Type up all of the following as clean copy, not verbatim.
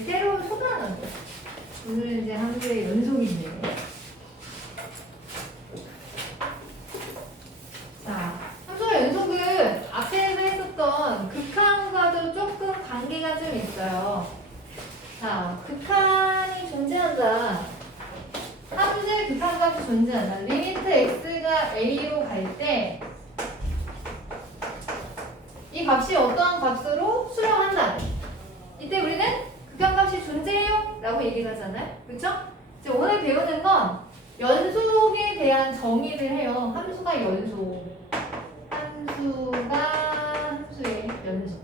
이제 새로운 소단어죠. 오늘은 이제 함수의 연속인데요. 자, 함수의 연속은 앞에서 했었던 극한과도 조금 관계가 좀 있어요. 자, 극한이 존재한다. 함수의 극한값이 존재한다. 리미트 x가 a로 갈 때 이 값이 어떠한 값으로 수렴한다. 이때 우리는 극한값이 존재해요 라고 얘기를 하잖아요. 그렇죠? 이제 오늘 배우는 건 연속에 대한 정의를 해요. 함수가 연속. 함수의 연속.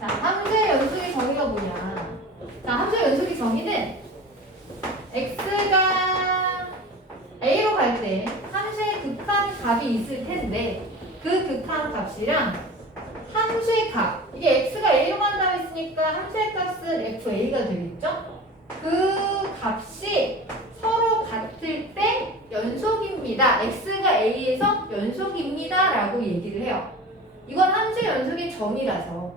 자, 함수의 연속의 정의가 뭐냐. 자, 함수의 연속의 정의는 x가 a로 갈 때 함수의 극한 값이 있을 텐데 그 극한 값이랑 함수의 값, 이게 x가 a로 간다고 했으니까 함수의 값은 fa가 되겠죠? 그 값이 서로 같을 때 연속입니다. x가 a에서 연속입니다 라고 얘기를 해요. 이건 함수의 연속의 정의라서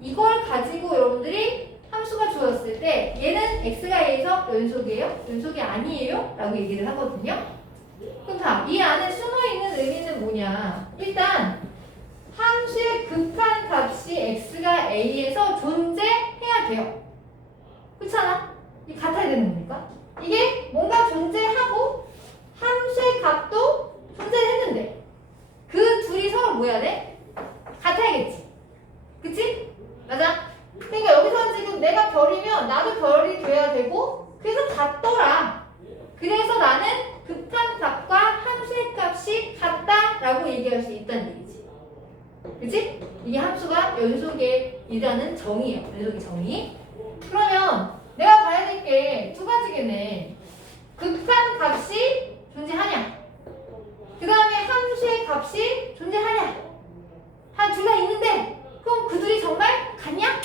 이걸 가지고 여러분들이 함수가 주어졌을 때 얘는 x가 a에서 연속이에요? 연속이 아니에요? 라고 얘기를 하거든요. 그럼 자, 이 안에 숨어있는 의미는 뭐냐. 일단 함수의 극한 값이 x가 a에서 존재해야 돼요. 그렇잖아? 이게 같아야 되는 겁니까? 이게 뭔가 존재하고 함수의 값도 존재했는데 그 둘이 서로 뭐 해야 돼? 같아야겠지. 그치? 맞아? 그러니까 여기서 지금 내가 별이면 나도 별이 돼야 되고 그래서 같더라. 그래서 나는 극한 값과 함수의 값이 같다라고 얘기할 수 있다는 얘기지. 그치? 이게 함수가 연속이라는 정의예요. 연속의 정의. 그러면 내가 봐야 될 게 두 가지겠네. 극한 값이 존재하냐? 그 다음에 함수의 값이 존재하냐? 한 둘 다 있는데 그럼 그 둘이 정말 같냐?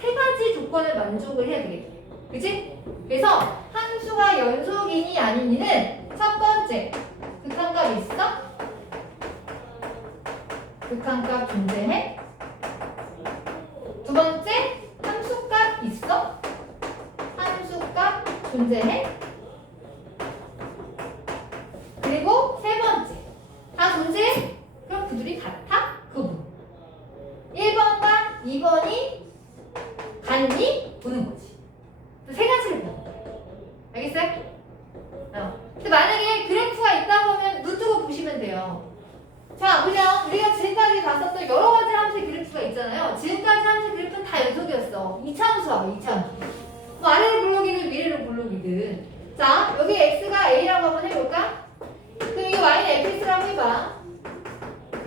세 가지 조건을 만족을 해야 되겠네. 그치? 그래서 함수가 연속이니 아니니는 첫 번째, 극한값 있어? 극한값 존재해? 두 번째, 함수값 있어? 함수값 존재해? 그리고 세 번째, 다 존재해? 그럼 그들이 같아? 그분 1번과 2번이 같니? 보는 거지. 세 가지를 보는 거야. 알겠어요? 근데 만약에 그래프가 있다고 하면 눈 뜨고 보시면 돼요. 자, 그냥 우리가 지금까지 봤었던 여러 가지 함수의 그래프가 있잖아요. 지금까지 함수의 그래프는 다 연속이었어. 2차함수하고 2차함수. 뭐 아래로 블록이든 위로 블록이든. 자, 여기 x가 a라고 한번 해볼까? 그럼 이게 y는 fx라고 해봐.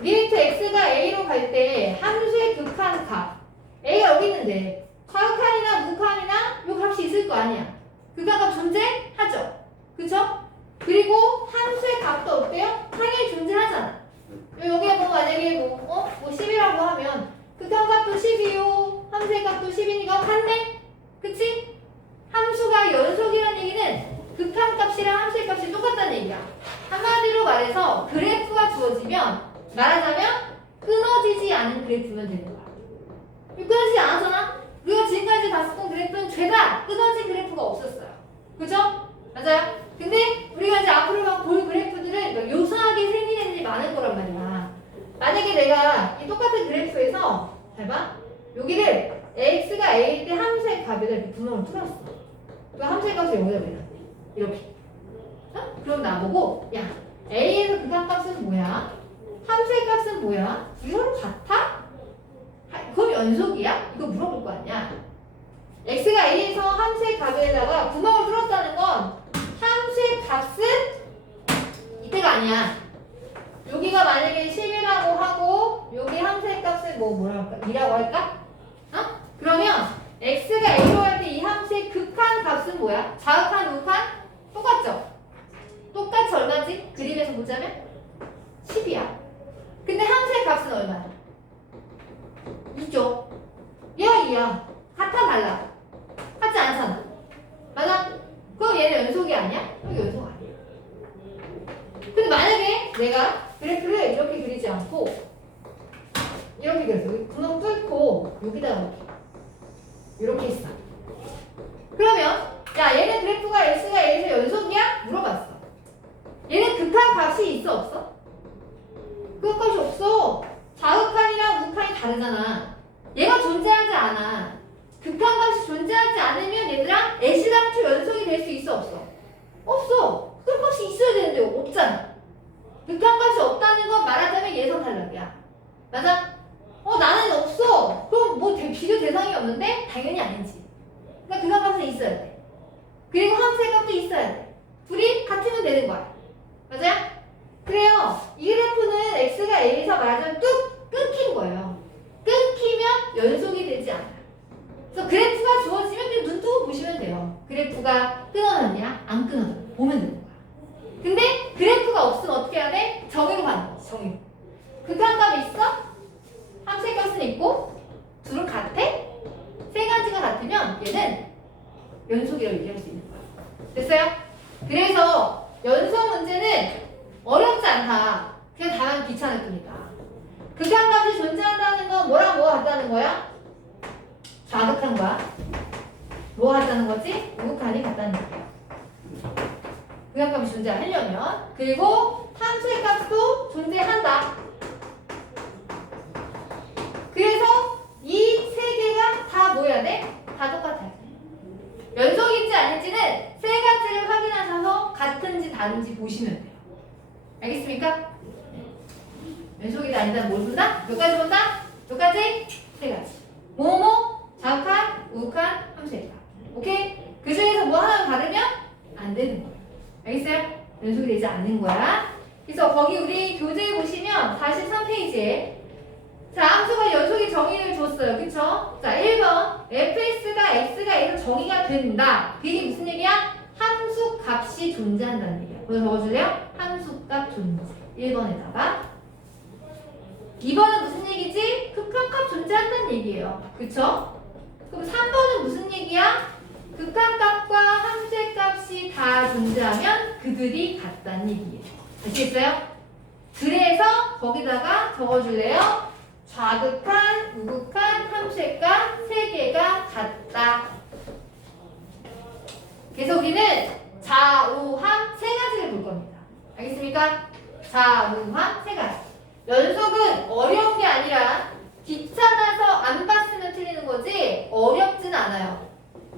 리미트 x가 a로 갈 때 함수의 극한 값. a가 여기 있는데 좌극한이나 무극한이나 요 값이 있을 거 아니야. 극한값 존재하죠. 그쵸? 그리고 함수의 값도 어때요? 당연히 존재하잖아. 여기에 뭐 만약에 뭐 10이라고 하면 극한값도 10이요. 함수의 값도 10이니까 같네? 그치? 함수가 연속이라는 얘기는 극한값이랑 함수의 값이 똑같다는 얘기야. 한마디로 말해서 그래프가 주어지면 말하자면 끊어지지 않은 그래프면 되는 거야. 끊어지지 않았잖아? 우리가 지금까지 봤었던 그래프는 죄다 끊어진 그래프가 없었어요. 그죠? 맞아요? 근데 우리가 이제 앞으로 막 볼 그래프들은 요상하게 생긴 애들이 많을 거란 말이야. 만약에 내가 이 똑같은 그래프에서 잘 봐. 여기를 x가 a일 때 함수의 값에다 이렇게 분모를 틀었어. 그 함수의 값을 여기다 내놨네. 이렇게. 그럼 나보고 야 a에서 극한값은 뭐야? 함수의 값은 뭐야? 이거는 같아? 그럼 연속이야? 이거 물어볼 거 아니야. x가 a에서 함수의 값에다가 구멍을 뚫었다는 건 함수의 값은 이때가 아니야. 여기가 만약에 10이라고 하고 여기 함수의 값을 뭐랄까? 2라고 할까? 그러면 x가 a로 할 때 이 함수의 극한 값은 뭐야? 좌극한, 우극한? 똑같죠? 똑같이 얼마지? 그림에서 보자면 10이야. 근데 함수의 값은 얼마야? 2죠. 얘가 2야. 같아 달라? 같지 않잖아. 맞아? 그럼 얘는 연속이 아니야? 여기 연속 아니야. 근데 만약에 내가 그래프를 이렇게 그리지 않고 이렇게 그렸어. 여기 구멍 뚫고 여기다가 이렇게 했어. 그러면 야 얘는 그래프가 x가 a에서 연속이야? 물어봤어. 얘는 극한 값이 있어 없어? 극한 값이 없어. 자극한이랑 우극한이 다르잖아. 얘가 존재하지 않아. 극한 값이 존재하지 않으면 얘들아 애시당초 연속이 될 수 있어 없어? 없어. 극한 값이 있어야 되는데 없잖아. 극한 값이 없다는 건 말하자면 예선 탈락이야. 맞아? 나는 없어. 그럼 뭐 비교 대상이 없는데? 당연히 아니지. 그러니까 극한 값은 있어야 돼. 그리고 함수의 값도 있어야 돼. 둘이 같으면 되는 거야. 맞아요? 그래요. 이 그래프는 x가 a에서 말하자면 뚝 끊긴 거예요. 끊기면 연속이 되지 않아. 그래서 그래프가 주어지면 그냥 눈 뜨고 보시면 돼요. 그래프가 끊어졌냐? 안 끊어졌냐? 보면 되는 거야. 근데 그래프가 없으면 어떻게 해야 돼? 정의로 가는 거지. 정의로. 극한값이 있어? 함수의 값은 있고 둘은 같아? 세 가지가 같으면 얘는 연속이라고 얘기할 수 있는 거야. 됐어요? 그래서 연속 문제는 어렵지 않다. 그냥 다만 귀찮을 뿐이다. 극한값이 존재한다는 건 뭐랑 뭐가 같다는 거야? 좌극한과 뭐가 같다는 거지? 우극한이 같다는 얘기야. 극한값이 존재하려면. 그리고 함수의 값도 존재한다. 그래서 이 세 개가 다 뭐 해야 돼? 다 똑같아야 돼. 연속인지 아닌지는 세 가지를 확인하셔서 같은지 다른지 보시면 돼요. 알겠습니까? 연속이다 아니다 뭘 본다? 몇 가지 본다? 몇 가지? 세 가지. 뭐뭐, 자극한, 우극한, 함수의 값. 오케이? 그 중에서 뭐 하나 다르면 안 되는 거예요. 알겠어요? 연속이 되지 않는 거야. 그래서 거기 우리 교재에 보시면 43페이지에 자, 함수가 연속의 정의를 줬어요. 그쵸? 자, 1번 fx가 x가 a에서 정의가 된다. 그게 무슨 얘기야? 함수 값이 존재한다는 얘기야. 그래서 적어줄래요? 함수 값 존재. 1번에다가 2번은 무슨 얘기지? 극한값 존재한다는 얘기예요. 그쵸? 그럼 3번은 무슨 얘기야? 극한값과 함수의 값이 다 존재하면 그들이 같다는 얘기예요. 아시겠어요? 그래서 거기다가 적어줄래요? 좌극한, 우극한, 함수의 값 세 개가 같다. 그래서 우리는 좌우함 세 가지를 볼 겁니다. 알겠습니까? 좌우함 세 가지. 연속은 어려운 게 아니라 귀찮아서 안 봤으면 틀리는 거지 어렵진 않아요.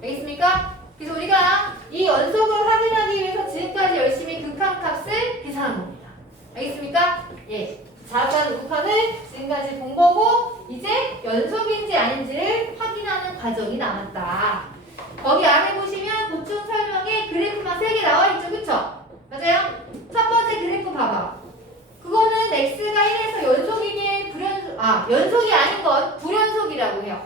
알겠습니까? 그래서 우리가 이 연속을 확인하기 위해서 지금까지 열심히 극한값을 계산한 겁니다. 알겠습니까? 예. 자극한, 우극한을 지금까지 본 거고 이제 연속인지 아닌지를 확인하는 과정이 남았다. 거기 아래 보시면 보충 설명에 그래프만 3개 나와 있죠. 그쵸? 맞아요? 첫 번째 그래프 봐봐. 그거는 x가 1에서 연속이니 연속이 아닌 건 불연속이라고 해요.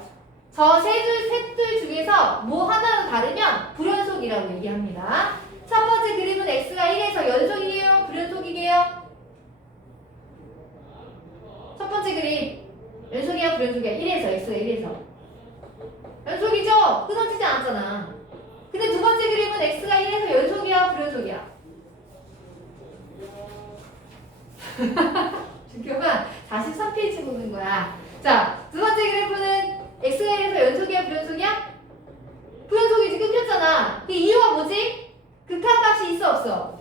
저 셋들 중에서 뭐 하나로 다르면 불연속이라고 얘기합니다. 첫 번째 그림은 x가 1에서 연속이에요? 불연속이에요? 첫 번째 그림 연속이야 불연속이야? 1에서 x가 1에서 연속이죠? 끊어지지 않았잖아. 근데 두 번째 그림은 x가 1에서 연속이야 불연속이야? 준표가 43페이지 보는 거야. 자, 두 번째 그래프는 x가 1에서 연속이야 불연속이야? 불연속이지. 끊겼잖아. 그 이유가 뭐지? 극한값이 있어 없어?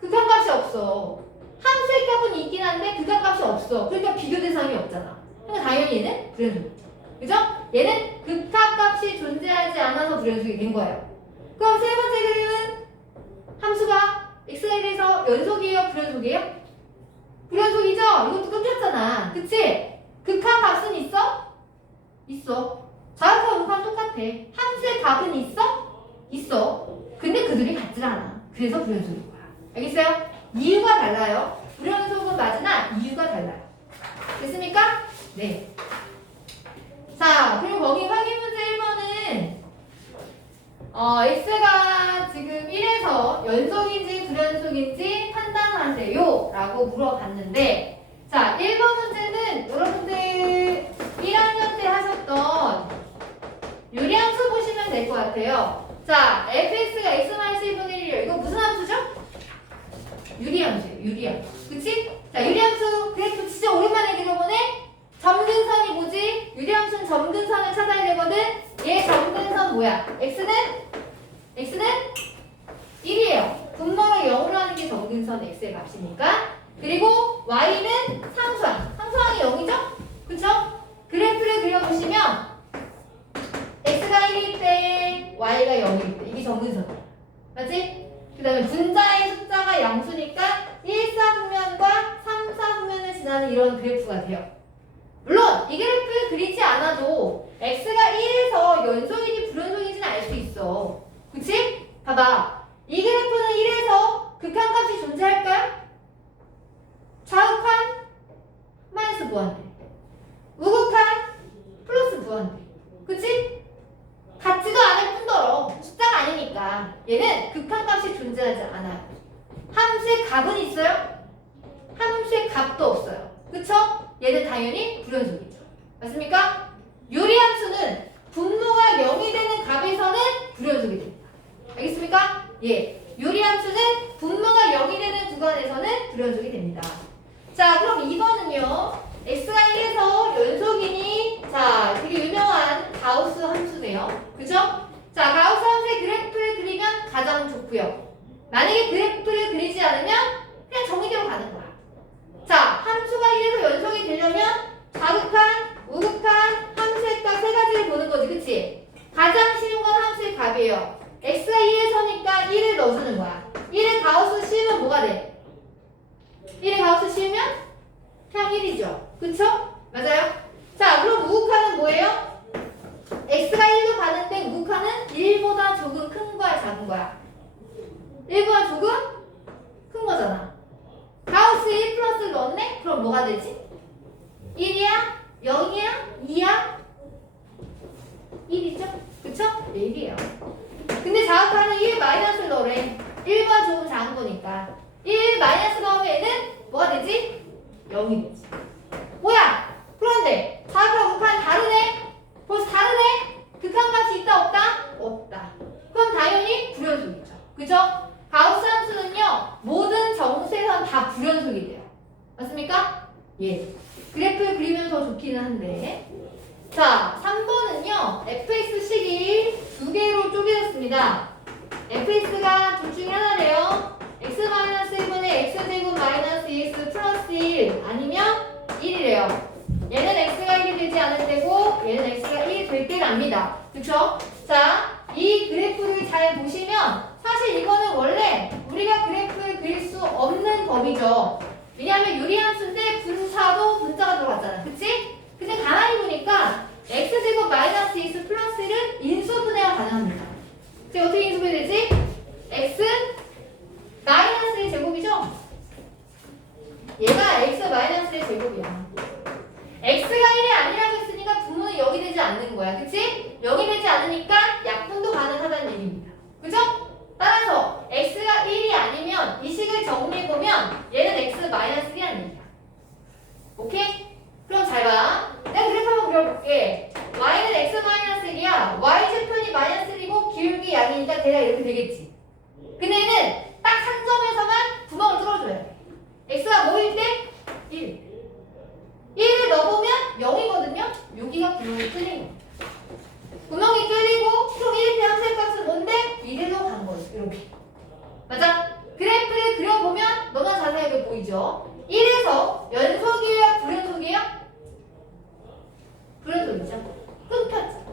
극한값이 없어. 함수의 값은 있긴 한데 극한값이 없어. 그러니까 비교 대상이 없잖아. 그러니까 당연히 얘는 불연속이죠. 그죠? 얘는 극한값이 존재하지 않아서 불연속이 된 거예요. 그럼 세 번째 그림은 함수가 x가 1에서 연속이에요? 불연속이에요? 불연속이죠? 이것도 끊겼잖아. 그치? 극한값은 있어? 있어. 자극과 우극한 똑같아. 함수의 값은 있어? 있어. 근데 그들이 같질 않아. 그래서 불연속인 거야. 알겠어요? 이유가 달라요. 불연속은 맞으나 이유가 달라요. 됐습니까? 네. 자, 그리고 거기 확인 문제 1번은 x가 지금 1에서 연속인지 불연속인지 판단하세요 라고 물어봤는데 자, 1번 문제는 여러분들 1학년 때 하셨던 유리함수 보시면 될 것 같아요. 자, fx가 x-1분의 1이요. 이거 무슨 함수죠? 유리함수예요. 유리함수. 그치? 자, 유리함수 그래프 진짜 오랜만에 그려보네? 점등 x의 값이니까. 그리고 y는 상수항. 상수항이 0이죠? 그쵸? 그래프를 그려보시면 x가 1일 때 y가 0일 때 이게 정근선이야. 맞지? 그 다음에 분자의 숫자가 양수니까 1, 4분면과 3, 4분면을 지나는 이런 그래프가 돼요. 물론 이 그래프를 그리지 않아도 x가 1에서 연속인지 불연속인지는 알 수 있어. 그치? 봐봐. 이 그래프는 1에서 극한값이 존재할까요? 좌극한 마이너스 무한대, 우극한 플러스 무한대. 그치? 같지도 않을 뿐더러 숫자가 아니니까 얘는 극한값이 존재하지 않아요. 함수의 값은 있어요? 함수의 값도 없어요. 그쵸? 얘는 당연히 불연속이죠. 맞습니까? 유리함수는 분모가 0이 되는 값에서는 불연속이 됩니다. 알겠습니까? 예. 유리함수는 분모가 0이 되는 구간에서는 불연속이 됩니다. 자, 그럼 2번은요. x가 1에서 연속이니 자, 되게 유명한 가우스 함수네요. 그죠? 자, 가우스 함수의 그래프를 그리면 가장 좋고요. 만약에 그래프를 그리지 않으면 그냥 정의대로 가는 거야. 자, 함수가 1에서 연속이 되려면 좌극한, 우극한, 함수의 값 세 가지를 보는 거지. 그치? 가장 쉬운 건 함수의 값이에요. x가 2에서니까 1을 넣어주는 거야. 1의 가우스 씌우면 뭐가 돼? 1의 가우스 씌우면 그냥 1이죠. 그쵸? 맞아요? 자, 그럼 우극한은 뭐예요? x가 1로 가는데 우극한은 1보다 조금 큰 거야, 작은 거야? 1보다 조금 큰 거잖아. 가우스 1 플러스를 넣었네? 그럼 뭐가 되지? 1이야? 0이야? 2야? 1이죠? 그쵸? 1이에요. 근데 자극하는 1 마이너스를 넣으래. 1보다 조금 작은 거니까. 1 마이너스 넣으면 얘는 뭐가 되지? 0이 되지. 뭐야? 그런데 자극하고 극한 다르네? 벌써 다르네? 극한값이 있다 없다? 없다. 그럼 당연히 불연속이죠. 그죠? 가우스 함수는요 모든 정수에선 다 불연속이 돼요. 맞습니까? 예. 그래프를 그리면 더 좋기는 한데. 자, 3번은요 fx식이 두 개로 쪼개졌습니다. fx가 둘 중에 하나래요. x-1분의 x제곱 마이너스 2x 플러스 1 아니면 1이래요. 얘는 x가 1이 되지 않을 때고 얘는 x가 1이 될 때랍니다. 그쵸? 자, 이 그래프를 잘 보시면 사실 이거는 원래 우리가 그래프를 그릴 수 없는 법이죠. 왜냐하면 유리함수인데 분자도 분자가 들어갔잖아. 그치? 근데 가만히 보니까 x제곱 마이너스 2x 플러스 1은 인수분해가 가능합니다. 그래서 어떻게 인수분해 되지? x 마이너스 1 제곱이죠? 얘가 x 마이너스 1 제곱이야. x가 1이 아니라고 했으니까 분모는 0이 되지 않는 거야. 그치? 0이 되지 않으니까 약분도 가능하다는 얘기입니다. 그죠? 따라서 x가 1이 아니면 이 식을 정리해보면 얘는 x 마이너스 1이라는 얘기야. 오케이? 그럼 잘 봐. 내가 그래프 한번 그려볼게. y는 x 마이너스 1이야. y제편이 마이너스 1이고 기울기 양이니까 대략 이렇게 되겠지. 근데 얘는 딱 한 점에서만 구멍을 뚫어줘야 돼. x가 뭐일 때? 1. 1을 넣어보면 0이거든요? 여기가 구멍이 뚫린 거야. 구멍이 뚫리고 그럼 1의 함수의 값은 뭔데? 1로 간 거지. 이렇게. 맞아? 그래프를 그려보면 너무나 자세하게 보이죠? 1에서 연속이에요? 불연속이에요? 불연속이죠? 끊겼죠?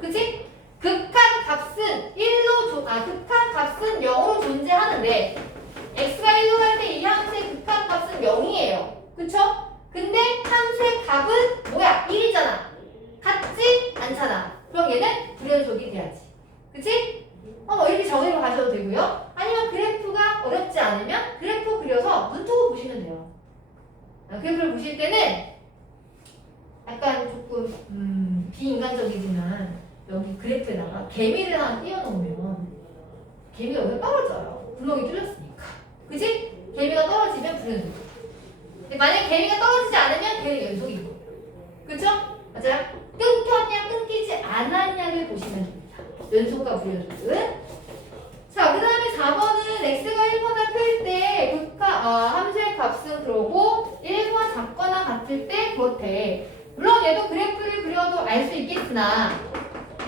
그치? 극한 값은 극한 값은 0으로 존재하는데 x가 1로 갈 때 이 함수의 극한 값은 0이에요. 그쵸? 근데 함수의 값은 뭐야? 1이잖아. 같지 않잖아. 그럼 얘는 불연속이 돼야지. 그치? 이렇게 정의로 가셔도 되고요. 아니면 그래프가 어렵지 않으면 그래프 그려서 눈뜨고 보시면 돼요. 그래프를 보실 때는 약간 조금 비인간적이지만 여기 그래프에다가 개미를 하나 띄워놓으면 개미가 여기 떨어져요. 구멍이 뚫렸으니까. 그치? 개미가 떨어지면 불연속. 만약에 개미가 떨어지지 않으면 걔는 연속인 거예요. 그쵸? 맞아요? 끊겼냐 끊기지 않았냐를 보시면 됩니다. 연속과 불연속은. 자, 그 다음에 4번은 x가 1보다 클 때 함수의 값은 그러고 1보다 작거나 같을 때 그렇대. 물론 얘도 그래프를 그려도 알 수 있겠으나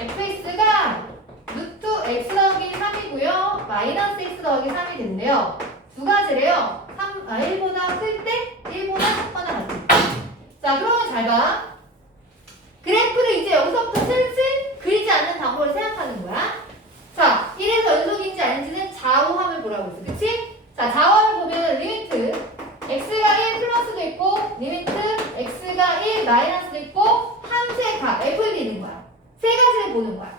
fx가 루트 x 더하기 3이고요. 마이너스 x 더하기 3이 된대요. 두 가지래요. 1보다 클 때 1보다 작거나 같을 때. 자, 그러면 잘 봐. 그래프를 이제 여기서부터 슬슬 그리지 않는 방법을 생각하는 거야. 자, 1에서 연속인지 아닌지는 좌우함을 보라고 했어. 그치? 자, 좌우함을 보면 리미트 x가 1 플러스도 있고 리미트 x가 1 마이너스도 있고 함수의 f를 있는 거야. 세 가지를 보는 거야.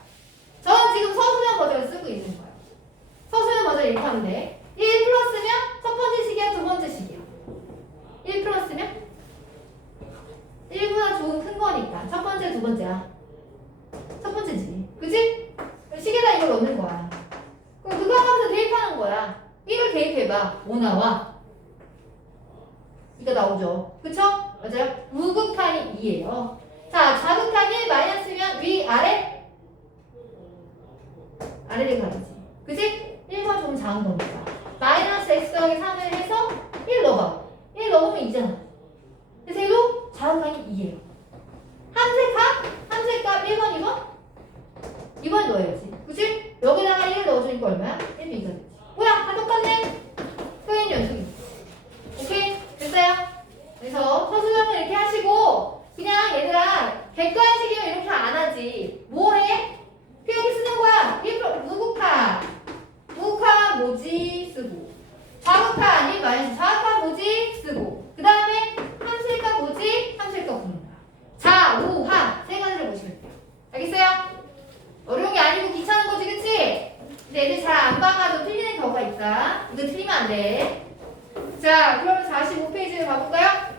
저는 지금 서술형 버전을 쓰고 있는 거야. 서술형 버전 이렇게 하면 돼. 1 플러스면 첫 번째 식이야, 두 번째 식이야. 1 플러스면 1보다 조금 큰 거니까 첫 번째, 두 번째야. 첫 번째지. 그치? 식에다 이걸 넣는 거야. 그럼 그거 하면서 대입하는 거야. 1을 대입해봐. 뭐 나와? 이거 나오죠. 그쵸? 맞아요? 우극한이 2예요. 자, 좌극한 1 마이너스면 위, 아래? 아래를 가야지. 그치? 1과 조금 작은 거니까. 마이너스 x 더하기 3을 해서 1 넣어봐. 1 넣으면 2잖아. 그래서 얘도 좌극한이 2예요. 함수값 1번, 2번? 2번 넣어야지. 그치? 여기다가 1을 넣어주니까 얼마야? 1, 2가 되지. 뭐야? 다 똑같네? 표현 연속이지. 오케이? 됐어요? 그래서 서술형을 이렇게 하시고 그냥 얘들아 객관식이면 이렇게 안 하지. 뭐 해? 표현기 쓰는 거야. 1 무극한 뭐지? 쓰고 좌극한 1 마이너스 좌극한 뭐지? 쓰고 그 다음에 함수일까 뭐지? 함수일까 보는 거야. 좌우함 세 가지를 보시면 돼요. 알겠어요? 어려운 게 아니고 귀찮은 거지, 그치? 근데 애들 잘 안 봐가지고 틀리는 경우가 있다. 이거 틀리면 안 돼. 자, 그러면 45페이지를 가볼까요?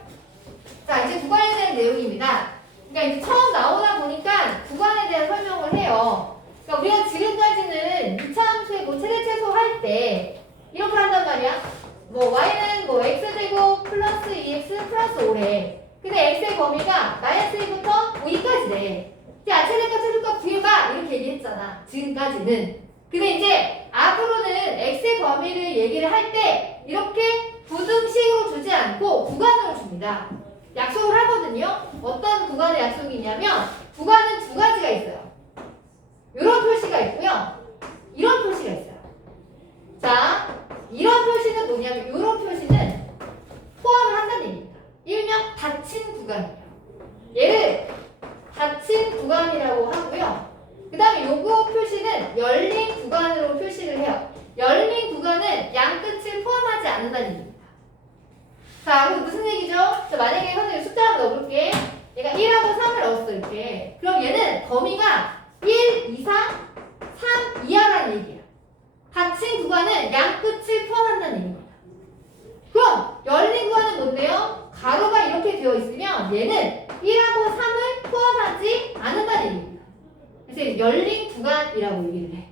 자, 이제 구간에 대한 내용입니다. 그러니까 이제 처음 나오다 보니까 구간에 대한 설명을 해요. 그러니까 우리가 지금까지는 2차 함수의 뭐 최대 최소 할 때 이렇게 한단 말이야. 뭐 y는 뭐 x제곱 플러스 2x 플러스 5래. 근데 x의 범위가 마이너스 1부터 5까지래. 야, 최대값 최소값 구해봐 이렇게 얘기했잖아. 지금까지는. 근데 이제 앞으로는 x의 범위를 얘기를 할 때 이렇게 부등식으로 주지 않고 구간으로 줍니다. 약속을 하거든요. 어떤 구간의 약속이냐면 구간은 두 가지가 있어요. 이런 표시가 있고요. 이런 표시가 있어요. 자, 이런 표시는 뭐냐면 이런 표시는 포함을 한다는 얘기입니다. 일명 닫힌 구간이에요. 얘를 닫힌 구간이라고 하고요. 그 다음에 요거 표시는 열린 구간으로 표시를 해요. 열린 구간은 양 끝을 포함하지 않는다는 얘기입니다. 자, 그럼 무슨 얘기죠? 자, 만약에 선생님 숫자 한번 넣어볼게. 얘가 1하고 3을 넣었어, 이렇게. 그럼 얘는 범위가 1 이상 3 이하라는 얘기예요. 닫힌 구간은 양 끝을 포함한다는 얘기입니다. 그럼 열린 구간은 뭔데요? 가로가 이렇게 되어 있으면 얘는 1하고 3을 포함하지 않는다는 얘기입니다. 그래서 열린 구간이라고 얘기를 해.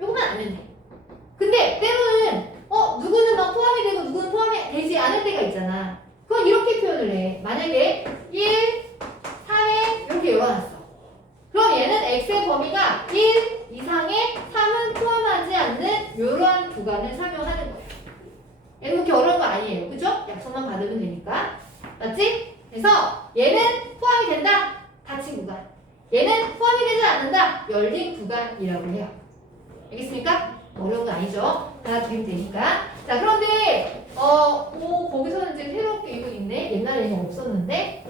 요것만 알면 돼. 근데 때로는 누구는 막 포함이 되고 누구는 포함이 되지 않을 때가 있잖아. 그건 이렇게 표현을 해. 만약에 1, 3에 이렇게 열어놨어. 그럼 얘는 x의 범위가 1 이상의 3은 포함하지 않는 이러한 구간을 설명하는 거예요. 얘는 그렇게 어려운 거 아니에요. 그죠? 약속만 받으면 되니까. 맞지? 그래서 얘는 포함이 된다. 닫힌 구간. 얘는 포함이 되지 않는다. 열린 구간이라고 해요. 알겠습니까? 어려운 거 아니죠? 알아들으면 되니까. 자, 그런데 거기서는 이제 새롭게 이거 있네. 옛날에는 없었는데.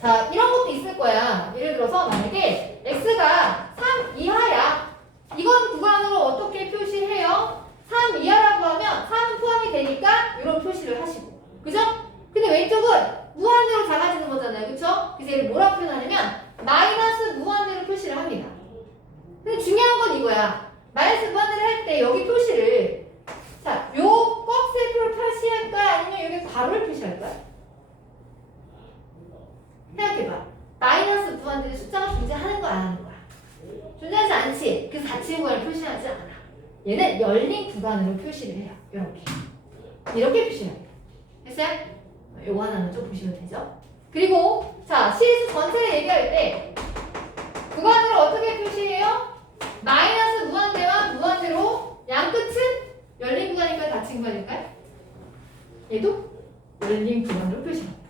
자, 이런 것도 있을 거야. 예를 들어서 만약에 x가 3 이하야. 이건 구간으로 어떻게 표시해요? 3 이하라고 하면 3은 포함이 되니까 이런 표시를 하시고. 그죠? 근데 왼쪽은 무한대로 작아지는 거잖아요. 그쵸? 그래서 얘를 뭐라 표현하냐면 마이너스 무한대로 표시를 합니다. 근데 중요한 건 이거야. 마이너스 무한대로 할 때 여기 표시를 자, 요 꺽쇠표를 표시할까? 아니면 여기 괄호를 표시할까요? 생각해봐. 마이너스 무한대로 숫자가 존재하는 거야, 안 하는 거야? 존재하지 않지. 그래서 닫힌 구간을 표시하지 않아. 얘는 열린 구간으로 표시를 해요. 이렇게 표시를 합니다. 됐어요? 요거 하나는 좀 보시면 되죠? 그리고 자, 시리즈 전체를 얘기할 때 구간으로 어떻게 표시해요? 마이너스 무한대와 무한대로 양 끝은 열린 구간일까요? 닫힌 구간일까요? 얘도 열린 구간으로 표시합니다.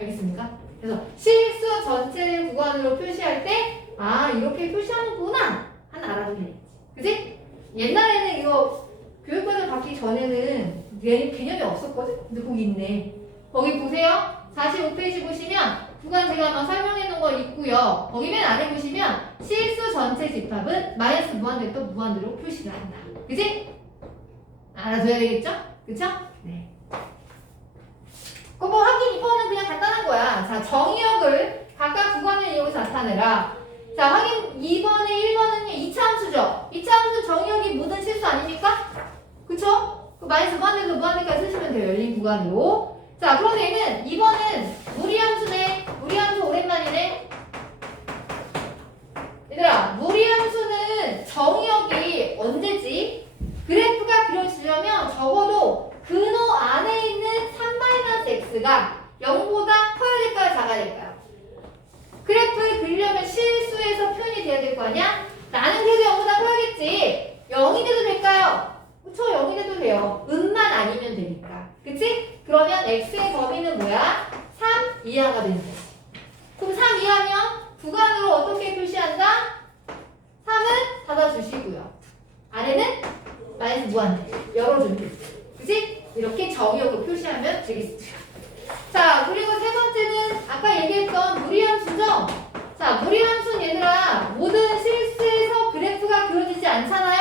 알겠습니까? 그래서 실수 전체 구간으로 표시할 때 아, 이렇게 표시하는구나 하나 알아두면 되겠지. 그치? 옛날에는 이거 교육과정 바뀌기 전에는 개념이 없었거든? 근데 거기 있네. 거기 보세요. 45페이지 보시면 구간 제가 막 설명해 놓은 거 있고요. 거기 맨 아래 보시면 실수 전체 집합은 마이너스 무한대부터 무한대로 표시를 한다. 그지? 알아둬야 되겠죠? 그쵸? 네. 그거 확인 2번은 그냥 간단한 거야. 자, 정의역을 각각 구간을 이용해서 나타내라. 자, 확인 2번에 1번은요, 2차 함수죠? 2차 함수는 정의역이 모든 실수 아닙니까? 그쵸? 그 마이너스 무한대에서 무한대까지 쓰시면 돼요. 열린 구간으로. 자, 그럼 얘는 2번은 무리함수네. 무리함수 오랜만이네. 얘들아, 무리함수는 정의역이 언제지? 그래프가 그려지려면 적어도 근호 안에 있는 3-x가 0보다 커야 될까요? 작아야 될까요? 그래프를 그리려면 실수에서 표현이 돼야 될 거 아니야? 나는 그래도 0보다 커야겠지. 0이 돼도 될까요? 그쵸? 0이 돼도 돼요. 음만 아니면 되니까. 그치? 그러면 x의 범위는 뭐야? 3 이하가 되는 거지. 그럼 3 이하면 구간으로 어떻게 표시한다? 3은 닫아주시고요. 아래는 마이너스 무한대 열어주면 되지. 그치? 이렇게 정의역으로 표시하면 되겠습니다. 자, 그리고 세 번째는 아까 얘기했던 무리함수죠? 자, 무리함수는 얘들아 모든 실수에서 그래프가 그려지지 않잖아요?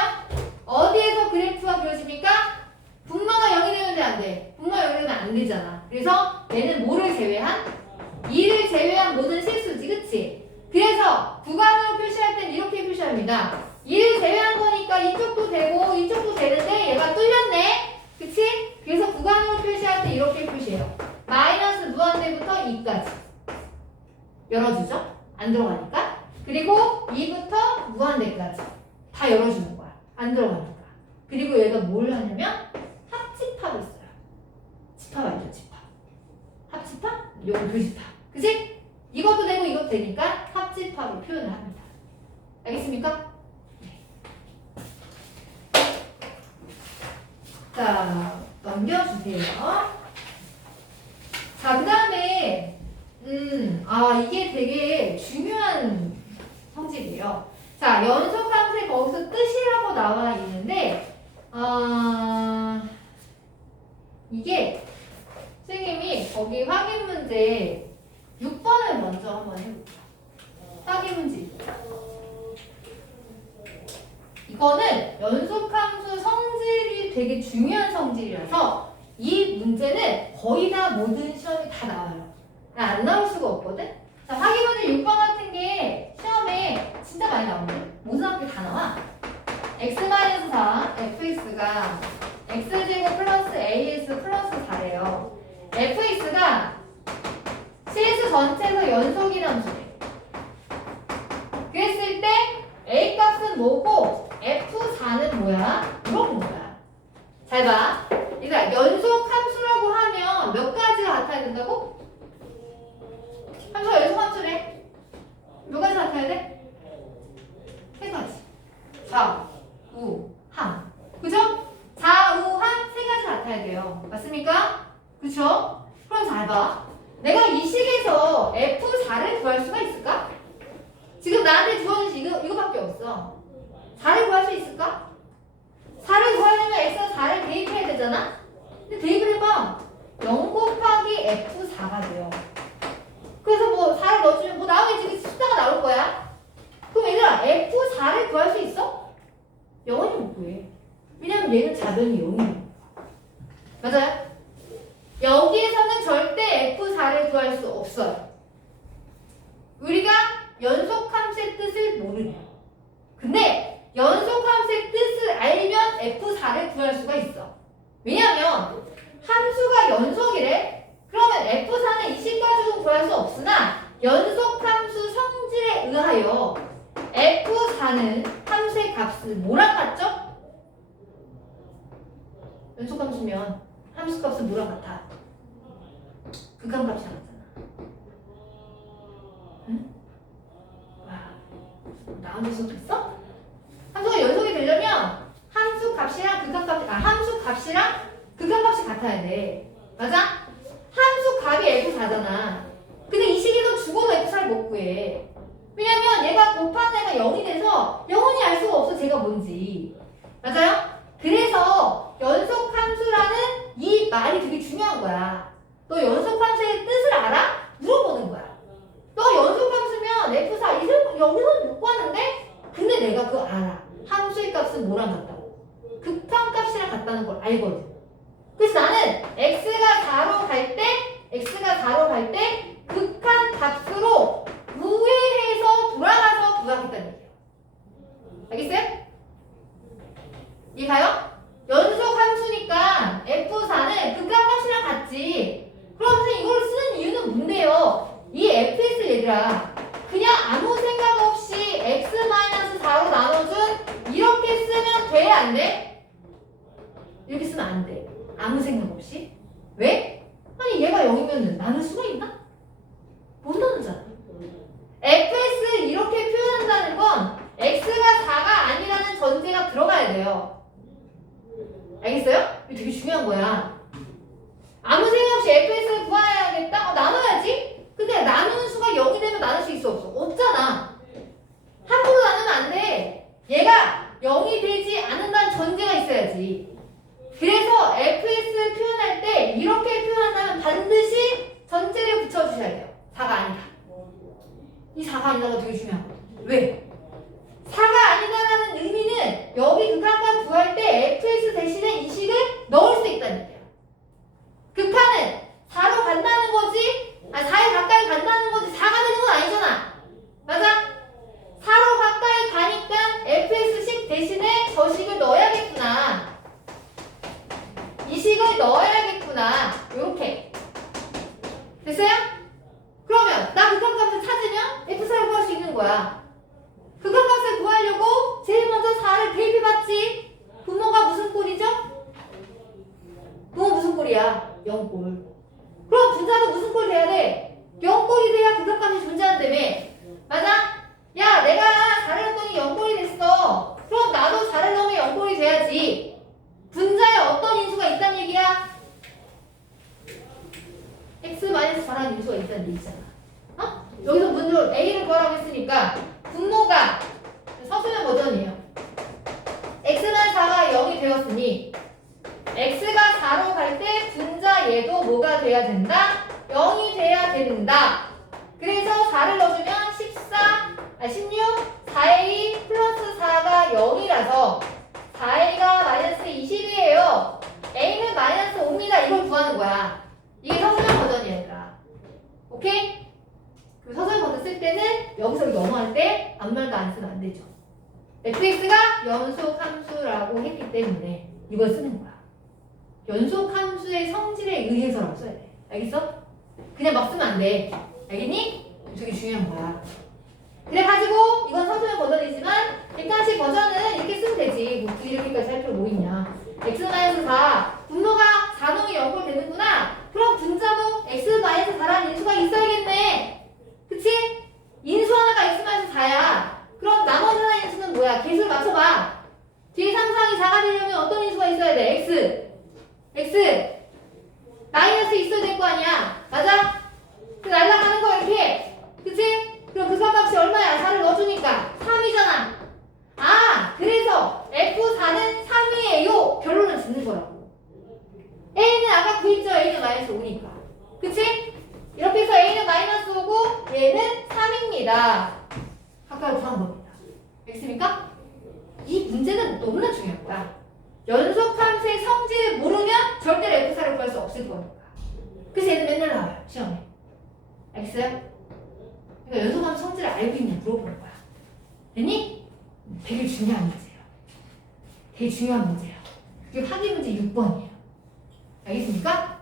어디에서 그래프가 그려집니까? 분모가 0이 되면 돼, 안 돼? 분모가 0이 되면 안 되잖아. 그래서 얘는 뭐를 제외한? 2를 제외한 모든 실수지, 그치? 그래서 구간으로 표시할 땐 이렇게 표시합니다. 2를 제외한 거니까 이쪽도 되고 이쪽도 되는데 얘가 뚫렸네? 그치? 그래서 구간으로 표시할 때 이렇게 표시해요. 마이너스 무한대부터 2까지 열어주죠? 안 들어가니까. 그리고 2부터 무한대까지 다 열어주는 거야. 안 들어가니까. 그리고 얘가 뭘 하냐면 합집합을 써요. 집합 아니죠, 집합. 합집합? 요거 교집합. 그치? 이것도 되고 이것도 되니까 합집합으로 표현을 합니다. 알겠습니까? 자, 넘겨주세요. 자, 그 다음에 이게 되게 중요한 성질이에요. 자, 연속함수의 거기서 뜻이라고 나와 있는데 이게 선생님이 거기 확인 문제 6번을 먼저 한번 해볼게요. 확인 문제. 이거는 연속함수 성질이 되게 중요한 성질이라서 이 문제는 거의 다 모든 시험이 다 나와요. 안 나올 수가 없거든? 자, 확인 문제 6번 같은 게 시험에 진짜 많이 나오는데 모든 학교 다 나와. x-4 fx가 x제곱 플러스 as 플러스 4래요. fx가 실수 전체에서 연속인 함수래. 그랬을 때 a 값은 뭐고 f4는 뭐야? 이런 거야. 잘 봐. 그러니까 연속 함수라고 하면 몇 가지가 같아야 된다고? 함수가 연속 함수래. 몇 가지 같아야 돼? 세 가지. 좌, 우, 함. 그죠? 좌, 우, 함 세 가지 같아야 돼요. 맞습니까? 그쵸? 그럼 잘 봐. 내가 이 식에서 f4를 구할 수가 있을까? 지금 나한테 주어진 이거밖에 없어. 4를 구할 수 있을까? 4를 구하려면 x가 4를 대입해야 되잖아? 근데 대입을 해봐. 0 곱하기 f4가 돼요. 그래서 뭐 4를 넣어주면 뭐 나오겠지. 숫자가 나올 거야. 그럼 얘들아 f4를 구할 수 있어? 영원히 못 구해. 왜냐면 얘는 자변이 0이에요. 맞아요? 여기에서는 절대 f4를 구할 수 없어요. 우리가 연속함수의 뜻을 모르네요. 근데 연속함수의 뜻을 알면 f4를 구할 수가 있어. 왜냐면 함수가 연속이래. 그러면 f4는 이 식 가지고 구할 수 없으나 연속함수 성질에 의하여 f4는 함수의 값을 뭐랑 같죠? 연속함수면 함수 값은 뭐랑 같아? 극한값이랑 같잖아. 응? 와, 나온 적도 있어? 함수가 연속이 되려면 함수 값이랑 함수 값이랑 극한값이 같아야 돼. 맞아? 함수 값이 f4잖아. 근데 이 식에서 죽어도 f4를 못 구해. 왜냐면 얘가 곱한 애가 0이 돼서 영원히 알 수가 없어. 쟤가 뭔지. 맞아요? 그래서 연속함수라는 이 말이 되게 중요한 거야. 너 연속함수의 뜻을 알아? 물어보는 거야. 너 연속함수면 F4 여기서는 못 구하는데? 근데 내가 그거 알아. 함수의 값은 뭐랑 같다고? 극한값이랑 같다는 걸 알거든. 그래서 나는 x가 4로 갈 때 극한값으로 우회해서 돌아가서 구하겠다는 얘기야. 알겠어요? 이해가요? 연속함수니까 F4는 극한값이랑 같지. 그럼 선생님 이걸 쓰는 이유는 뭔데요? 이 fx 얘들아 그냥 아무 생각 없이 x-4로 나눠준 이렇게 쓰면 돼? 안 돼? 이렇게 쓰면 안 돼. 아무 생각 없이. 왜? 아니 얘가 0이면 나눌 수가 있나? 못 나누잖아. fx를 이렇게 표현한다는 건 x가 4가 아니라는 전제가 들어가야 돼요. 알겠어요? 이거 되게 중요한 거야. 아무 생각 없이 fx를 구해야겠다? 나눠야지? 근데 나누는 수가 0이 되면 나눌 수 있어 없어? 없잖아. 함부로 나누면 안 돼. 얘가 0이 되지 않는다는 전제가 있어야지. 그래서 fx를 표현할 때 이렇게 표현한다면 반드시 전제를 붙여주셔야 돼요. 4가 아니다. 이 4가 아니다가 되게 중요한 거야. 왜? 4가 아니다라는 의미는 여기 극한값 구할 때 fx 대신에 이 식을 넣을 수 있다는 얘기야. 극한은 4로 간다는 거지 4에 가까이 간다는 거지 4가 되는 건 아니잖아. 맞아? 4로 가까이 가니까 fx식 대신에 저 식을 넣어야겠구나. 이 식을 넣어야겠구나. 요렇게 됐어요? 그러면 나 극한값을 찾으면 f4를 구할 수 있는 거야. 극한값을 구하려고 제일 먼저 4를 대입해봤지. 분모가 무슨 꼴이죠? 분모 무슨 꼴이야? 0꼴. 그럼 분자도 무슨 꼴 돼야 돼? 0꼴이 돼야 극한값이 존재한다며. 맞아? 야 내가 4를 넣었더니 0꼴이 됐어. 그럼 나도 4를 넣으면 0꼴이 돼야지. 분자에 어떤 인수가 있다는 얘기야? x-4라는 인수가 있다는 얘기잖아. 여기서 문제로 a를 구하라고 했으니까 분모가 서술형 버전이에요. x-4가 0이 되었으니 x가 4로 갈 때 분자 얘도 뭐가 돼야 된다? 0이 돼야 된다. 그래서 4를 넣어주면 16, 4a 플러스 4가 0이라서 4a가 마이너스 20이에요. a는 마이너스 5입니다. 이걸 구하는 거야. 이게 서술형 버전이야 얘들아. 오케이? 그 서술형 버전 쓸 때는 여기서 넘어갈 때 아무 말도 안 쓰면 안 되죠. fx가 연속함수라고 했기 때문에 이걸 쓰는 거야. 연속함수의 성질에 의해서라고 써야 돼. 알겠어? 그냥 막 쓰면 안 돼. 알겠니? 되게 중요한 거야. 그래가지고 이건 서술형 버전이지만 객관식 버전은 이렇게 쓰면 되지. 뭐 굳이 이렇게까지 할 필요 뭐 있냐. x-4 분모가 4놈이 0꼴 되는구나. 그럼 분자도 x-4라는 인수가 있어야겠네. 그치? 인수 하나가 x-4야. 그럼 나머지 하나의 인수는 뭐야? 개수를 맞춰봐. 뒤에 상수항이 4가 되려면 어떤 인수가 있어야 돼? x 마이너스 있어야 될 거 아니야. 맞아? 그 날라가는 거 이렇게. 그치? 그럼 극한값이 얼마야? 4를 넣어주니까 3이잖아. 그래서 F4는 3이에요. 결론을 짓는 거라고. A는 아까 구했죠? A는 마이너스 5니까. 그치? 이렇게 해서 A는 마이너스 5고 얘는 3입니다. 가까이 구한 겁니다. 알겠습니까? 이 문제는 너무나 중요한 거야. 연속함수의 성질을 모르면 절대로 F4를 구할 수 없을 거니까. 그래서 얘는 맨날 나와요. 시험에. 알겠어요? 그러니까 연속함수 성질을 알고 있냐 물어보는 거야. 됐니? 되게 중요한 문제예요. 되게 중요한 문제예요. 그게 확인 문제 6번이에요. 알겠습니까?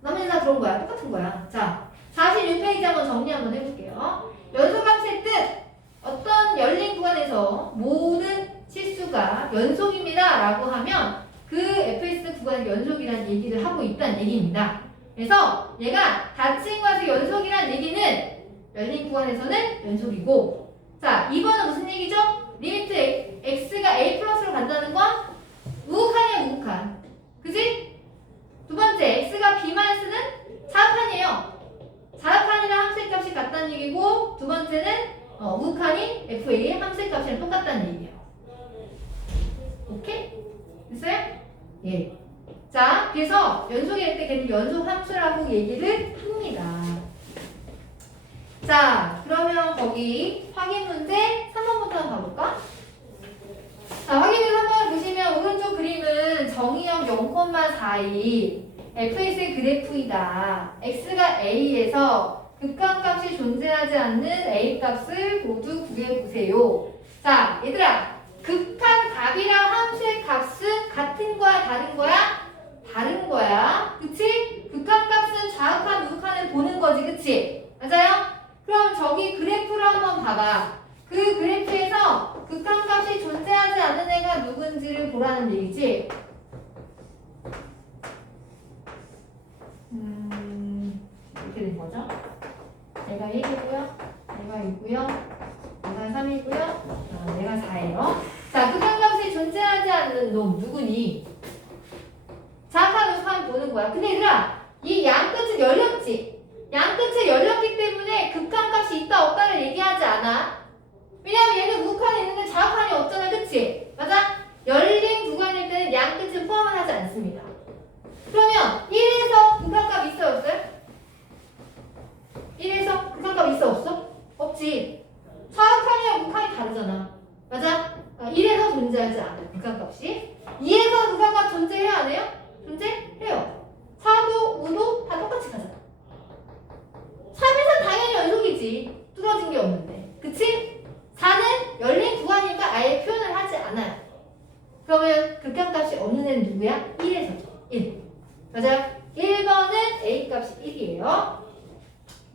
나머지 다 들어온 거야. 똑같은 거야. 자, 46페이지 한번 정리 한번 해볼게요. 연속함수의 뜻. 어떤 열린 구간에서 모든 실수가 연속입니다 라고 하면 그 fx 구간의 연속이라는 얘기를 하고 있다는 얘기입니다. 그래서 얘가 닫힌 구간에서 연속이라는 얘기는 열린 구간에서는 연속이고, 자 2번은 무슨 얘기죠? 리미트 x가 a 플러스로 간다는 건 우극한이야 우극한. 그지? 두 번째 x가 b 마이너스는 자극한이에요. 자극한이랑 함수값이 같다는 얘기고, 두 번째는 우극한이 fa의 함수값이랑 똑같다는 얘기예요. 오케이? 됐어요? 예. 자, 그래서 연속일 때 걔는 연속 함수라고 얘기를 합니다. 자, 그러면 거기 확인 문제 3번부터 한번 가볼까? 자, 확인 문제 3번 보시면 오른쪽 그림은 정의역 0,42 fx의 그래프이다. x가 a에서 극한값이 존재하지 않는 a 값을 모두 구해보세요. 자, 얘들아, 극한값이랑 함수의 값은 같은 거야, 다른 거야? 다른 거야. 그치? 극한값은 좌극한, 우극한을 보는 거지, 그치? 맞아요? 그럼 저기 그래프를 한번 봐봐. 그 그래프에서 극한값이 존재하지 않는 애가 누군지를 보라는 얘기지? 이렇게 된 거죠? 얘가 1이고요. 얘가 2고요. 얘가 3이고요. 얘가 4예요. 자, 극한값이 존재하지 않는 놈 누구니? 좌극한, 우극한 보는 거야. 근데 얘들아, 이 양끝은 열렸지? 양끝이 열렸기 때문에 극한값이 있다 없다를 얘기하지 않아. 왜냐면 얘는 우극한이 있는데 좌극한이 없잖아, 그치? 맞아? 열린 구간일 때는 양끝을 포함을 하지 않습니다. 그러면 1에서 극한값 있어 없어요? 1에서 극한값 있어 없어? 없지. 좌극한이랑 우극한이 다르잖아. 맞아? 1에서 존재하지 않아, 극한값이. 2에서 극한값 존재해야 안 해요? 존재해요. 4도, 5도 다 똑같이 가잖아. 3에서는 당연히 연속이지. 뚫어진 게 없는데. 그치? 4는 열린 구간이니까 아예 표현을 하지 않아요. 그러면 극한값이 없는 애는 누구야? 1에서죠. 1. 맞아요? 1번은 A값이 1이에요.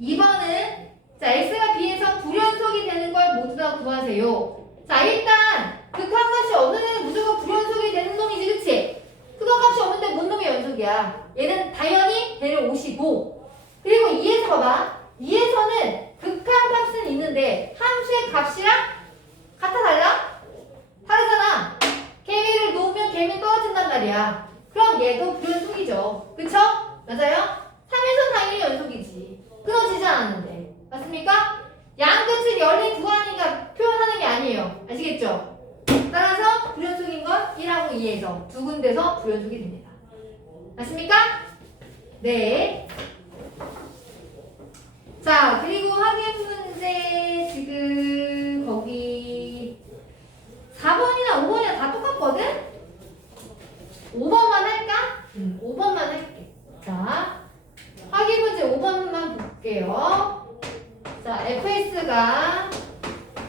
2번은 자, X가 B에서 불연속이 되는 걸 모두 다 구하세요. 자, 일단 극한값이 없는 애는 무조건 불연속이 되는 놈이지, 그치? 극한값이 없는데 뭔 놈이 연속이야? 얘는 당연히 배를 55. 그리고 2에서 봐봐. 2에서는 극한값은 있는데 함수의 값이랑 같아 달라? 다르잖아. 개미를 놓으면 개미 떨어진단 말이야. 그럼 얘도 불연속이죠. 그쵸? 맞아요? 3에서는 당연히 연속이지. 끊어지지 않았는데. 맞습니까? 양끝은 열린 구간이니까 표현하는 게 아니에요. 아시겠죠? 따라서 불연속인 건 1하고 2에서 두 군데서 불연속이 됩니다. 맞습니까? 네. 자, 그리고 확인 문제 지금 거기 4번이나 5번이랑 다 똑같거든? 5번만 할까? 5번만 할게. 자, 확인 문제 5번만 볼게요. 자, fx가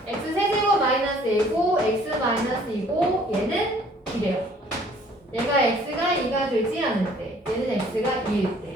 x 세제곱 마이너스 1고 x 마이너스 2고 얘는 2래요. 얘가 x가 2가 되지 않을 때 얘는 x가 2일 때.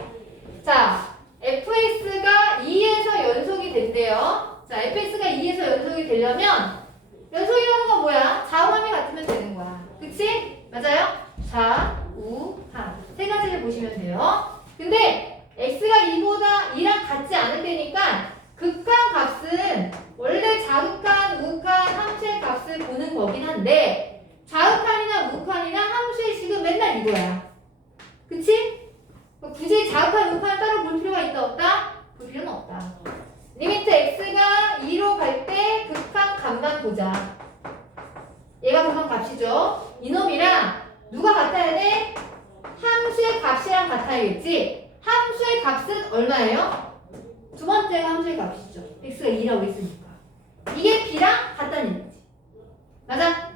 자, fx가 2에서 연속이 된대요. 자, fx가 2에서 연속이 되려면 연속이라는 건 뭐야? 좌우함이 같으면 되는 거야. 그치? 맞아요? 좌우함 세 가지를 보시면 돼요. 근데 x가 2보다 2랑 같지 않을 때니까 극한값은 원래 좌극한, 우극한 함수의 값을 보는 거긴 한데 좌극한이나 우극한이나 함수의 식은 맨날 이거야. 그치? 굳이 좌극한, 우극한을 따로 볼 필요가 있다 없다? 볼 필요는 없다. 리미트 x가 2로 갈 때 극한값만 보자. 얘가 극한값이죠. 이놈이랑 누가 같아야 돼? 함수의 값이랑 같아야겠지? 함수의 값은 얼마예요? 두 번째가 함수의 값이죠. x가 2라고 했으니까. 이게 b랑 같다는 얘기지. 맞아?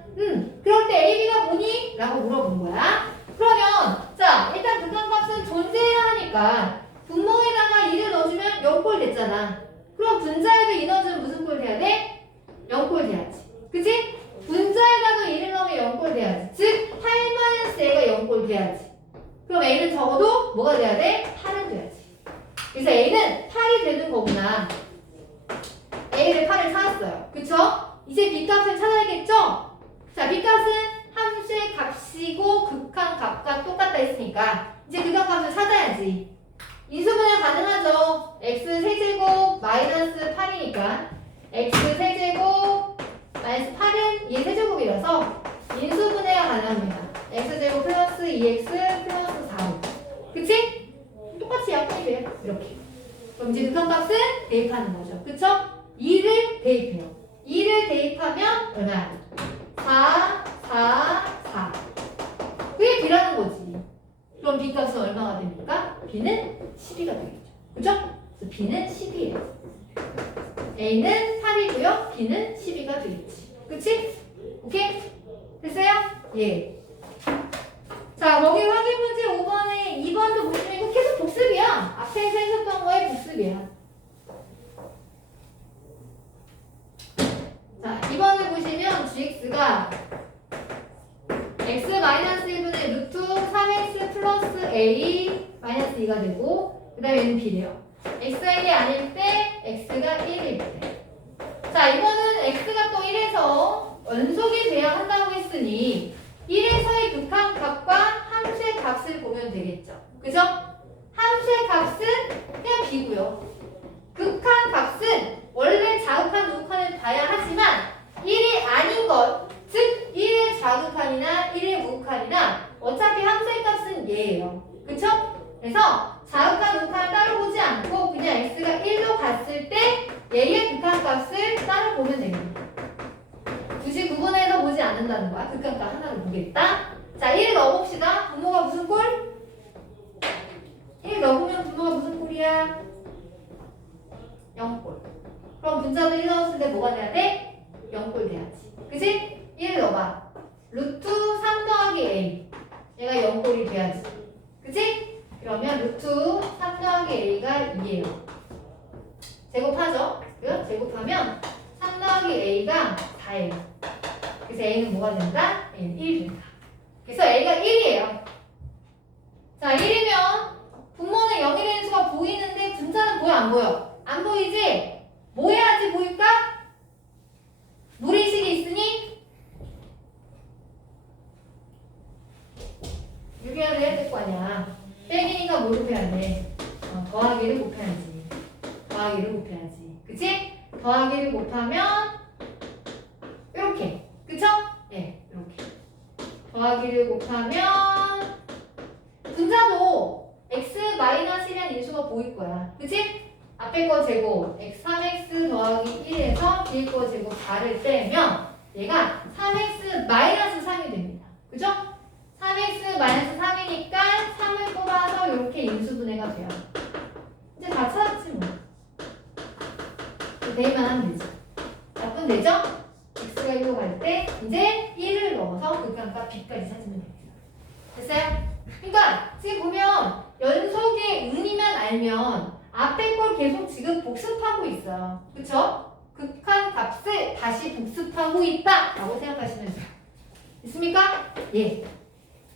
그럴 때 a, b가 뭐니? 라고 물어본 거야. 그러면 자, 일단 극한값은 존재해야 하니까 분모에다가 2를 넣어주면 0꼴 됐잖아. 그럼 분자에도 2 넣어주면 무슨 꼴 돼야 돼? 0꼴 돼야지. 그치? 분자에다가 2를 넣으면 0꼴 돼야지. 즉 8-a가 0꼴 돼야지. 그럼 a는 적어도 뭐가 돼야 돼? 8은 돼야지. 그래서 a는 8이 되는 거구나. a를 8을 찾았어요. 그쵸? 이제 b값을 찾아야겠죠? 자, b값은 함수의 값이고 극한값과 똑같다 했으니까 이제 극한값을 찾아야지. 인수분해 가능하죠? x 세제곱 마이너스 8이니까 x 세제곱 마이너스 8은 2의 세제곱이라서 인수분해가 가능합니다. x제곱 플러스 2x 플러스 4. 그치? 똑같이 약분이 돼요. 이렇게. 그럼 이제 극한값은 대입하는 거죠. 그쵸? 2를 대입해요. 2를 대입하면 얼마야? 4, 4, 4. 그게 그게 B라는 거지. 그럼 B 값은 얼마가 됩니까? B는 12가 되겠죠. 그죠? 그래서 B는 10이에요. A는 8이고요. B는 12가 되겠지. 그치? 오케이? 됐어요? 예. 자, 거기 확인 문제 5번에 2번도 보시면 이거 계속 복습이야. 앞에서 했었던 거의 복습이야. 자, 2번을 보시면 gx가 x-1분의 루트 3x 플러스 a 마이너스 2가 되고 그 다음에 얘는 b래요. x가 1이 아닐 때 x가 1일 때. 자, 이거는 x가 또 1에서 연속이 돼야 한다고 했으니 1에서의 극한값과 함수의 값을 보면 되겠죠. 그죠? 함수의 값은 그냥 b고요. 극한값은 원래 자극한 우극한을 봐야 하지만 1이 아닌 것, 즉 1의 자극한이나 1의 우극한이나 어차피 함수의 값은 얘예요. 그쵸? 그래서 자극한 우극한을 따로 보지 않고 그냥 x가 1로 갔을 때 얘의 극한값을 따로 보면 됩니다. 굳이 구분해서 보지 않는다는 거야. 극한값 하나를 보겠다. 자, 1 넣어봅시다. 분모가 무슨 꼴? 1 넣으면 분모가 무슨 꼴이야? 0꼴. 그럼 분자도 1 넣었을 때 뭐가 돼야 돼? 0꼴 돼야지. 그치? 1 넣어봐. 루트 3 더하기 a. 얘가 0꼴이 돼야지. 그치? 그러면 루트 3 더하기 a가 2예요. 제곱하죠? 그래요? 제곱하면 3 더하기 a가 4예요. 그래서 a는 뭐가 된다? a는 1이 된다. 그래서 a가 1이에요. 자, 1이면 분모는 0이 되는 수가 보이는데 분자는 보여 안 보여? 안 보이지? 뭐 해야지 보일까? 무리식이 있으니 유리화를 해야 될 거 아니야. 빼기니까 뭘 곱해야 돼? 더하기를 곱해야지. 더하기를 곱해야지. 그치? 더하기를 곱하면 이렇게. 그쵸? 네, 이렇게. 더하기를 곱하면 분자도 x-1이라는 인수가 보일 거야. 그치? 앞에 거 제곱 x 3x 더하기 1에서 뒤에 거 제곱 4를 빼면 얘가 3x-3이 됩니다. 그죠? 3x-3이니까 3을 뽑아서 이렇게 인수분해가 돼요. 이제 다 찾았지 뭐. 대입만 하면 되지. 약분 되죠? x가 1로 갈 때 이제 1을 넣어서 극한값 b까지 찾으면 됩니다. 됐어요? 그러니까 지금 보면 연속의 은이만 알면 앞에 걸 계속 지금 복습하고 있어요. 그쵸? 극한값을 다시 복습하고 있다 라고 생각하시면 돼요. 있습니까? 예.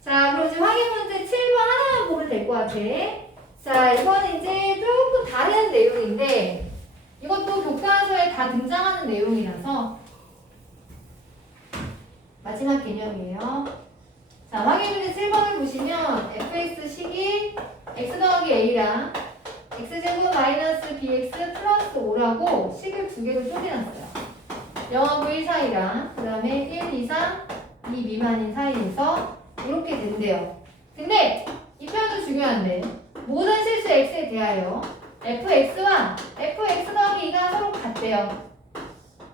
자, 그럼 이제 확인 문제 7번 하나만 보면 될 것 같아. 자, 이거는 이제 조금 다른 내용인데 이것도 교과서에 다 등장하는 내용이라서 마지막 개념이에요. 자, 확인 문제 7번을 보시면 fx식이 x 더하기 a랑 x제곱 마이너스 bx 플러스 5라고 식을 두 개로 쪼개놨어요. 0하고 1 사이랑 그 다음에 1 이상 2 미만인 사이에서 이렇게 된대요. 근데 이 표현도 중요한데 모든 실수 x에 대하여 fx와 fx 더하기 2가 서로 같대요.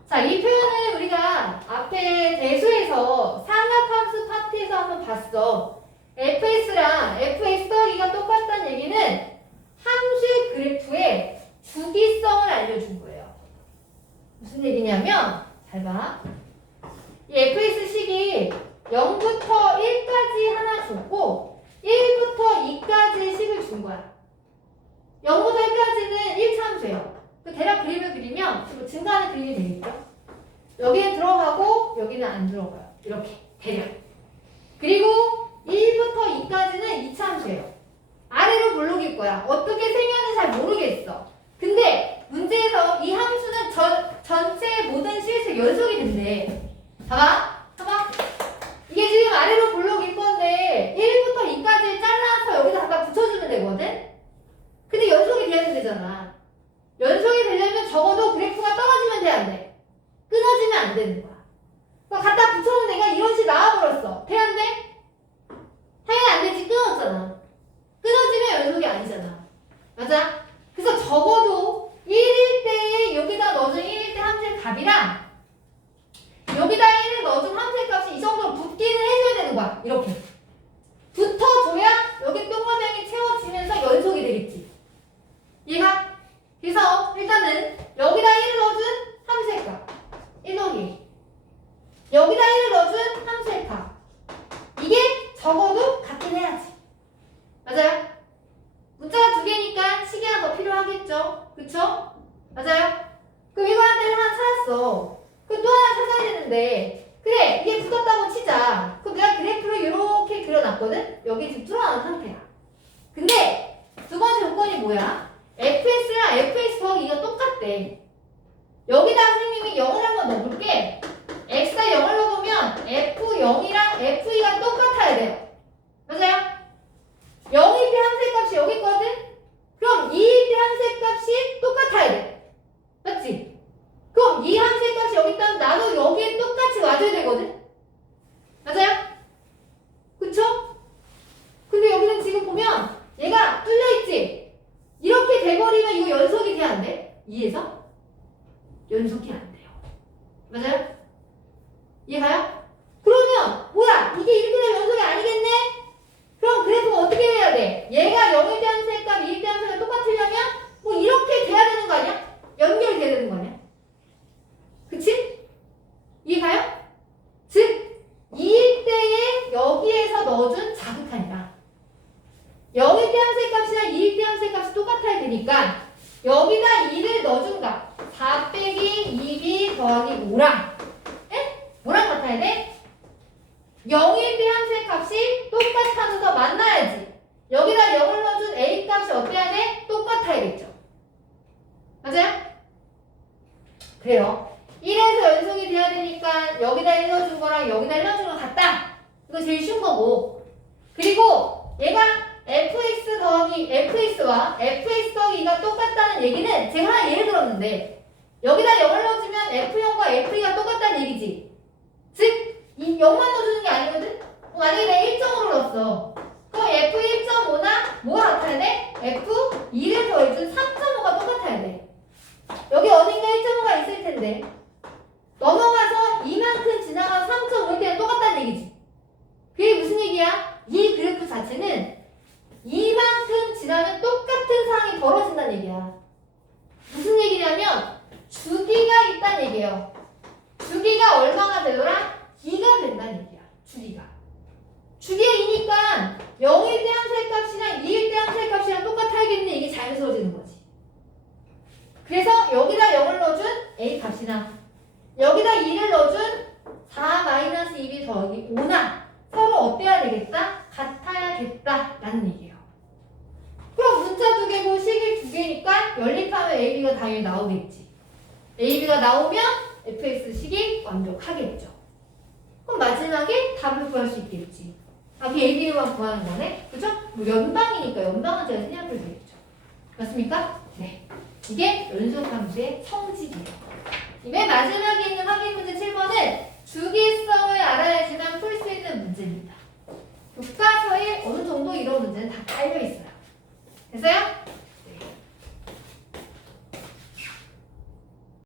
자, 이 표현을 우리가 앞에 대수에서 상합함수 파트에서 한번 봤어. fx랑 fx 더하기가 똑같다는 얘기는 함수의 그래프의 주기성을 알려준 거예요. 무슨 얘기냐면 잘 봐. 이 fx식이 0부터 1까지 하나 줬고 1부터 2까지 식을 준 거야. 0부터 1까지는 1차함수예요. 그 대략 그림을 그리면 증가하는 그림이 되겠죠? 여기는 들어가고 여기는 안 들어가요. 이렇게 대략. 그리고 1부터 2까지는 2차함수예요. 아래로 블록일 거야. 어떻게 생겼는지 잘 모르겠어. 근데 문제에서 이 함수는 전체의 모든 실수 연속이 된대. 봐봐. 이게 지금 아래로 블록일 건데 1부터 2까지 잘라서 여기다 갖다 붙여주면 되거든? 근데 연속이 돼야 되잖아. 연속이 되려면 적어도 그래프가 떨어지면 돼, 안 돼? 끊어지면 안 되는 거야. 그러니까 갖다 붙여놓은 애가 이런 식으로 여기 지금 뚫어놓은 상태야. 근데 두 번째 조건이 뭐야? fs랑 fs 더하기 2가 똑같대. 여기다 선생님이 0을 한번 넣어볼게. x가 0을 넣어보면 f0이랑 f2가 똑같아야 돼요. 맞아요? 0일 때 함수값이 여기 있거든? 그럼 2일 때 함수값이 똑같아야 돼. 맞지? 그럼 이 함수값이 여기 있다면 나도 여기에 똑같이 와줘야 되거든? 맞아요? 그쵸? 근데 여기는 지금 보면 얘가 뚫려있지? 이렇게 돼버리면 이거 연속이 돼야 안 돼? 2에서? 연속이 안 돼요. 맞아요? 이해가요? 그러면 뭐야? 이게 이렇게 되면 연속이 아니겠네? 그럼 그래프가 어떻게 돼야 돼? 얘가 0일 때 함수의 값, 2일 때 함수가 똑같으려면 뭐 이렇게 돼야 되는 거 아니야? 연결돼야 되는 거 아니야? 그치? 이해가요? 즉 2일 때에 여기에서 넣어준 자극하니까 0일 때 함수의 값이나 2일 때 함수의 값이 똑같아야 되니까 여기다 2를 넣어준 값 4 빼기 2b 더하기 5랑 에? 뭐랑 같아야 돼? 0일 때 함수의 값이 똑같아져서 만나야지. 여기다 0을 넣어준 a 값이 어때야 돼? 똑같아야겠죠. 맞아요? 그래요. 1에서 연속이 돼야 되니까 여기다 1 넣어준 거랑 여기다 1 넣어준 거 같다. 이거 제일 쉬운 거고. 그리고 얘가 fx 더하기 fx와 fx 더하기 2가 똑같다는 얘기는 제가 하나 예를 들었는데 여기다 0을 넣어주면 f0과 f2가 똑같다는 얘기지. 즉 이 0만 넣어주는 게 아니거든? 만약에 내가 1.5를 넣었어. 그럼 f1.5나 뭐가 같아야 돼? f2를 더해준 3.5가 똑같아야 돼. 여기 어딘가 1.5가 있을 텐데 넘어가서 이만큼 지나가서 3.5일 때는 똑같다는 얘기지. 그게 무슨 얘기야? 이 그래프 자체는 이만큼 지나면 똑같은 상황이 벌어진다는 얘기야. 무슨 얘기냐면 주기가 있다는 얘기예요. 주기가 얼마가 되더라? 2가 된다는 얘기야. 주기가 2니까 0일 때 함수의 값이랑 2일 때 함수의 값이랑 똑같아야겠네. 이게 자연스러워지는 거지. 그래서 여기다 0을 넣어준 a 값이나 여기다 2를 넣어준 4-2b 더하기 5나 서로 어때야 되겠다? 같아야겠다 라는 얘기예요. 그럼 문자 두 개고 식일 두 개니까 연립하면 ab가 당연히 나오겠지. ab가 나오면 fx식이 완벽하겠죠. 그럼 마지막에 답을 구할 수 있겠지. 아, 그 AB만 구하는 거네? 그죠? 뭐 연방이니까 연방은 제가 생략을 되겠죠. 맞습니까? 네. 이게 연속함수의 성질이에요. 맨 마지막에 있는